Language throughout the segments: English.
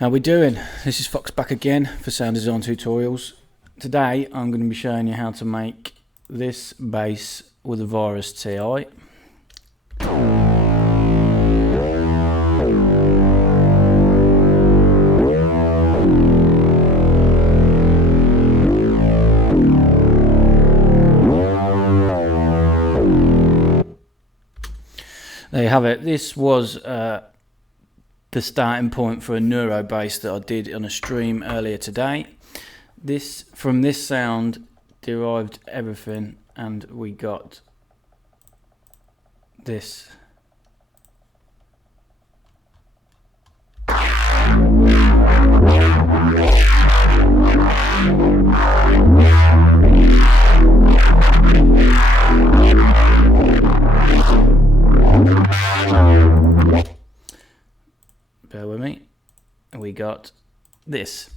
How we doing? This is Fox back again for sound design tutorials. Today I'm going to be showing you how to make this bass with a Virus TI. There you have it. This was the starting point for a Neuro Bass that I did on a stream earlier today. From this sound derived everything, and we got this. Bear with me. We got this.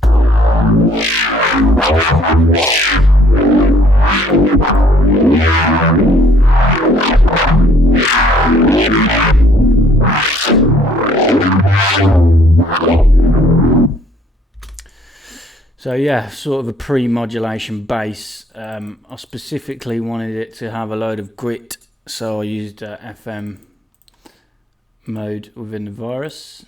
So yeah, sort of a pre-modulation bass. I specifically wanted it to have a load of grit, so I used FM mode within the Virus,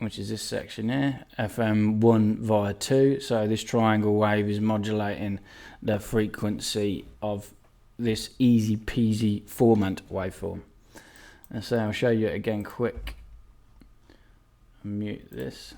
which is this section here, FM 1 via 2. So this triangle wave is modulating the frequency of this easy peasy formant waveform. And so I'll show you it again quick. Mute this.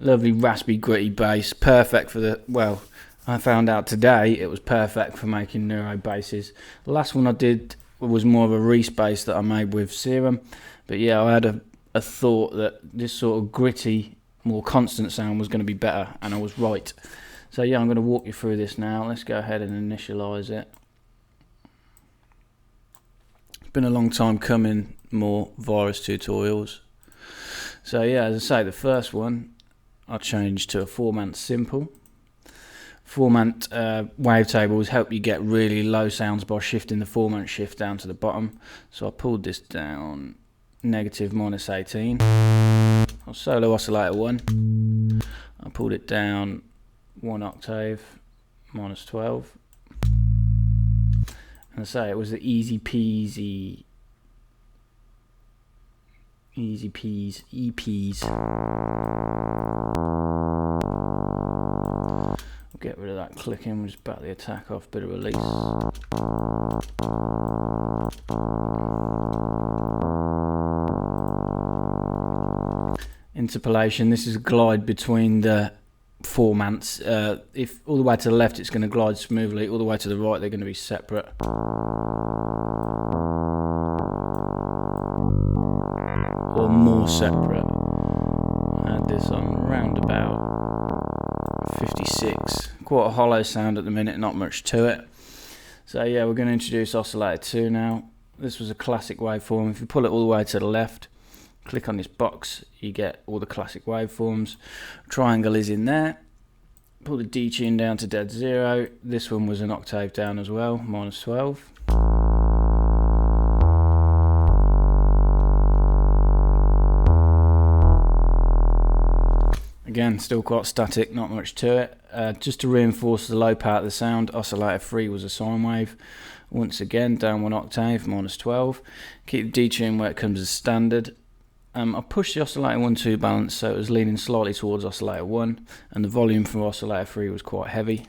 Lovely raspy gritty bass, perfect for the, well, I found out today it was perfect for making Neuro basses. The last one I did was more of a Reese bass that I made with Serum, but yeah, I had a thought that this sort of gritty, more constant sound was going to be better, and I was right. So yeah, I'm going to walk you through this now. Let's go ahead and initialize it. It's been a long time coming, more Virus tutorials. So yeah, as I say, the first one I changed to a formant simple. Formant wavetables help you get really low sounds by shifting the formant shift down to the bottom. So I pulled this down negative -18. I'll solo oscillator 1. I pulled it down 1 octave, -12. And I say it was the easy peasy EPs. We'll get rid of that clicking, we'll just back the attack off, bit of release. Interpolation, this is a glide between the formants. If all the way to the left it's going to glide smoothly, all the way to the right they're going to be separate. Or more separate. I had this on round about 56. Quite a hollow sound at the minute, not much to it. So yeah, we're going to introduce oscillator 2 now. This was a classic waveform. If you pull it all the way to the left, click on this box, you get all the classic waveforms. Triangle is in there. Pull the D tune down to dead 0. This one was an octave down as well, -12. Again, still quite static, not much to it. Just to reinforce the low part of the sound, oscillator 3 was a sine wave. Once again, down 1 octave, -12. Keep the D tune where it comes as standard. I pushed the oscillator 1-2 balance so it was leaning slightly towards oscillator 1, and the volume from oscillator 3 was quite heavy.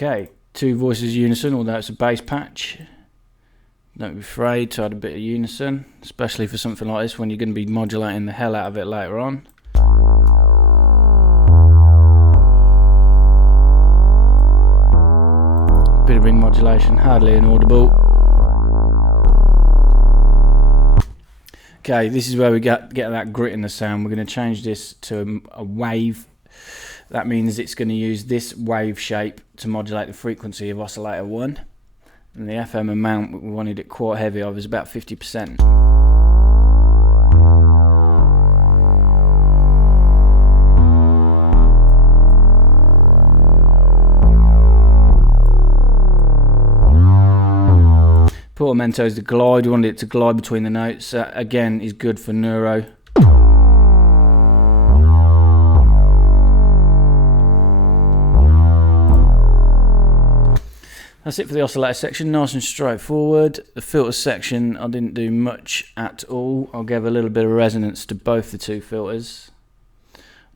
Okay, 2 voices unison, although it's a bass patch. Don't be afraid to add a bit of unison, especially for something like this when you're going to be modulating the hell out of it later on. Bit of ring modulation, hardly inaudible. Okay, this is where we get that grit in the sound. We're going to change this to a wave that means it's going to use this wave shape to modulate the frequency of oscillator 1. And the FM amount, we wanted it quite heavy, I was about 50%. Portamento is the glide, we wanted it to glide between the notes. Again, is good for neuro. That's it for the oscillator section, nice and straightforward. The filter section, I didn't do much at all. I'll give a little bit of resonance to both the two filters.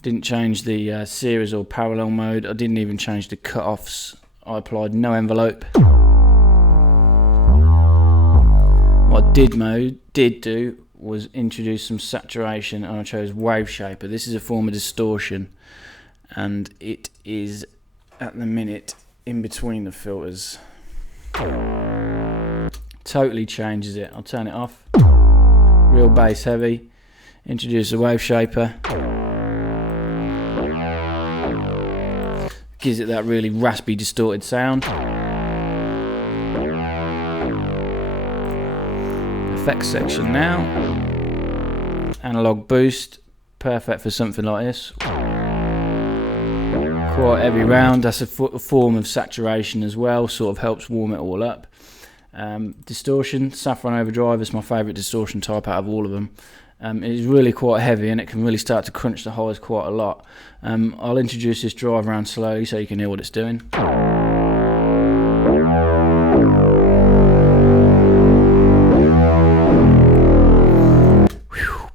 Didn't change the series or parallel mode. I didn't even change the cut-offs. I applied no envelope. What I did do was introduce some saturation, and I chose Wave Shaper. This is a form of distortion, and it is at the minute in between the filters. Totally changes it. I'll turn it off. Real bass heavy. Introduce the Wave Shaper. Gives it that really raspy, distorted sound. Effects section now. Analog boost, perfect for something like this. Quite heavy round, that's a form of saturation as well, sort of helps warm it all up. Distortion, Saffron Overdrive is my favourite distortion type out of all of them. It is really quite heavy and it can really start to crunch the highs quite a lot. I'll introduce this drive around slowly so you can hear what it's doing.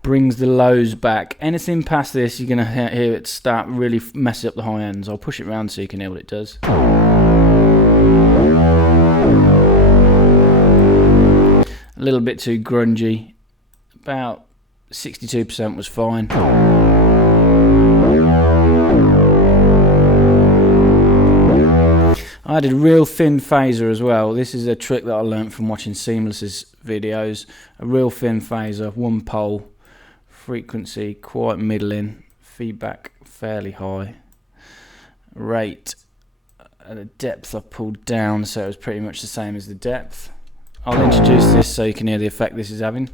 Brings the lows back. Anything past this, you're going to hear it start really messing up the high ends. I'll push it around so you can hear what it does. A little bit too grungy. About 62% was fine. I added a real thin phaser as well. This is a trick that I learned from watching Seamless's videos. A real thin phaser, one pole. Frequency quite middling, feedback fairly high, rate the depth I pulled down so it was pretty much the same as the depth. I'll introduce this so you can hear the effect this is having.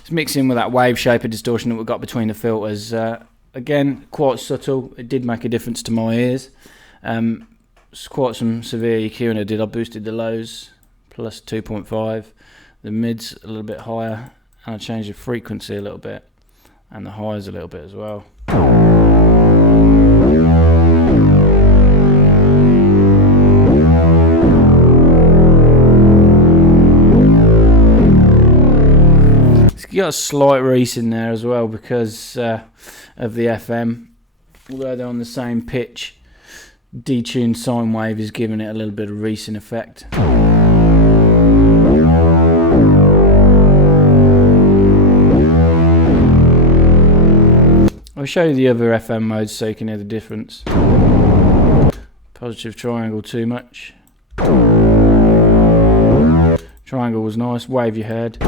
It's mixing with that wave shaper distortion that we've got between the filters. Again, quite subtle. It did make a difference to my ears. It's quite some severe EQ, and I did. I boosted the lows plus 2.5, the mids a little bit higher, and I changed the frequency a little bit, and the highs a little bit as well. You got a slight reese in there as well because of the FM. Although they're on the same pitch, detuned sine wave is giving it a little bit of reesing effect. I'll show you the other FM modes so you can hear the difference. Positive triangle too much. Triangle was nice, wave your head.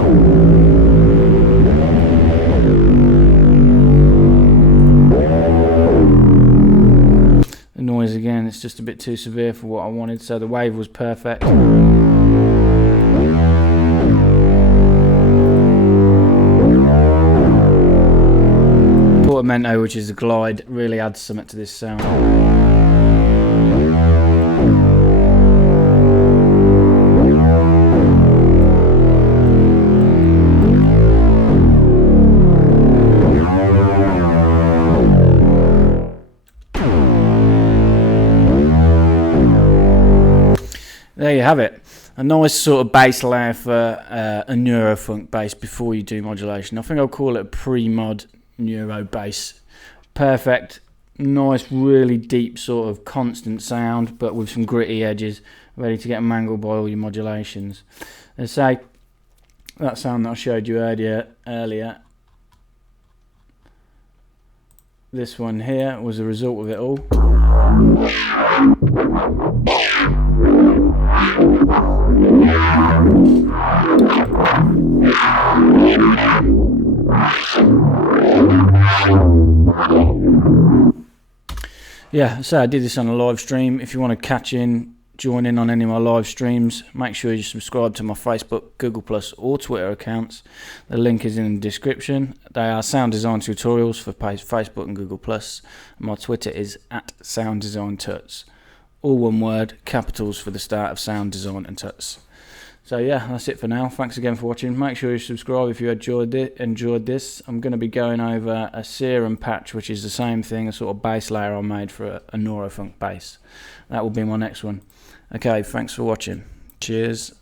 The noise again, it's just a bit too severe for what I wanted, so the wave was perfect. Portamento, which is the glide, really adds something to this sound. There you have it, a nice sort of bass layer for a neurofunk bass before you do modulation. I think I'll call it a pre-mod neuro bass. Perfect, nice, really deep sort of constant sound, but with some gritty edges, ready to get mangled by all your modulations. As I say, that sound that I showed you earlier, this one here was a result of it all. Yeah, so I did this on a live stream. If you want to join in on any of my live streams, make sure you subscribe to my Facebook, Google Plus or Twitter accounts. The link is in the description. They are sound design tutorials for Facebook and Google Plus. My Twitter is @SoundDesignTuts. All one word, capitals for the start of sound design and tuts. So yeah, that's it for now. Thanks again for watching. Make sure you subscribe if you enjoyed this. I'm going to be going over a serum patch, which is the same thing, a sort of bass layer I made for a Neurofunk bass. That will be my next one. Okay, thanks for watching. Cheers.